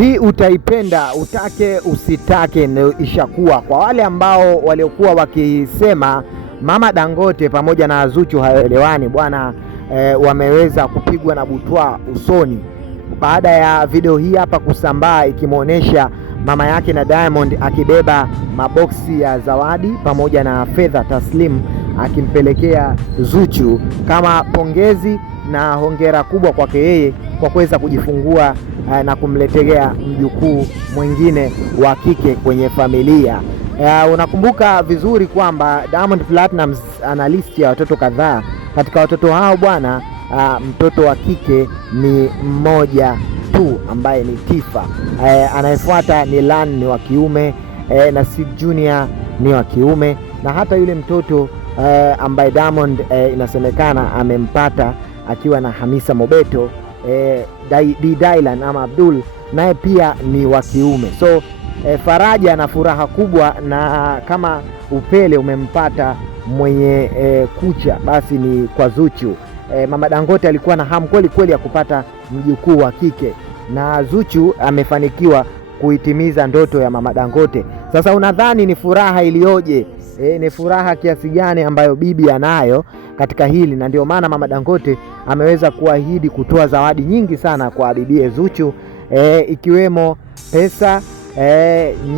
Hii utaipenda utake usitake, ndio ishakuwa. Kwa wale ambao waliokuwa wakisema Mama Dangote pamoja na Zuchu haelewani bwana, wameweza kupigwa na butwa usoni baada ya video hii hapa kusambaa ikimwonyesha mama yake na Diamond akibeba maboksi ya zawadi pamoja na fedha taslimu akimpelekea Zuchu kama pongezi na hongera kubwa kwake yeye kwa kuweza kujifungua na kumletea mjukuu mwingine wa kike kwenye familia. Unakumbuka vizuri kwamba Diamond Platnumz ana listi ya watoto kadhaa. Katika watoto hao bwana, mtoto wa kike ni mmoja tu ambaye ni Tifa. Anayefuata ni Lan ni wa kiume, na Sid Junior ni wa kiume, na hata yule mtoto ambaye Diamond inasemekana amempata akiwa na Hamisa Mobeto, Dylan ama Abdul, naye pia ni wa kiume. So faraja na furaha kubwa, na kama upele umempata mwenye kucha basi ni kwa Zuchu. Mama Dangote alikuwa na hamu kweli kweli ya kupata mjukuu wa kike, na Zuchu amefanikiwa kuitimiza ndoto ya Mama Dangote. Sasa unadhani ni furaha iliyoje? Ni furaha kiasi gani ambayo bibi anayo katika hili? Na ndio maana Mama Dangote ameweza kuahidi kutoa zawadi nyingi sana kwa bibie Zuchu, ikiwemo pesa,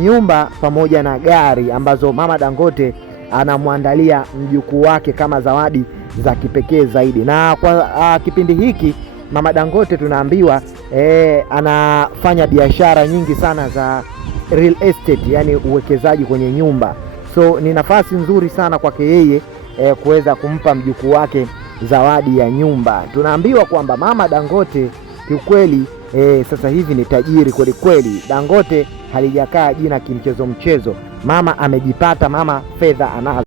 nyumba pamoja na gari ambazo Mama Dangote anamwandalia mjukuu wake kama zawadi za kipekee zaidi. Na kwa kipindi hiki Mama Dangote tunaambiwa anafanya biashara nyingi sana za real estate, yani uwekezaji kwenye nyumba. So ni nafasi nzuri sana kwake yeye kuweza kumpa mjukuu wake zawadi ya nyumba. Tunaambiwa kwamba Mama Dangote kiukweli sasa hivi ni tajiri kweli kweli. Dangote halijakaa jina kimchezo mchezo. Mama amejipata, mama fedha anazo.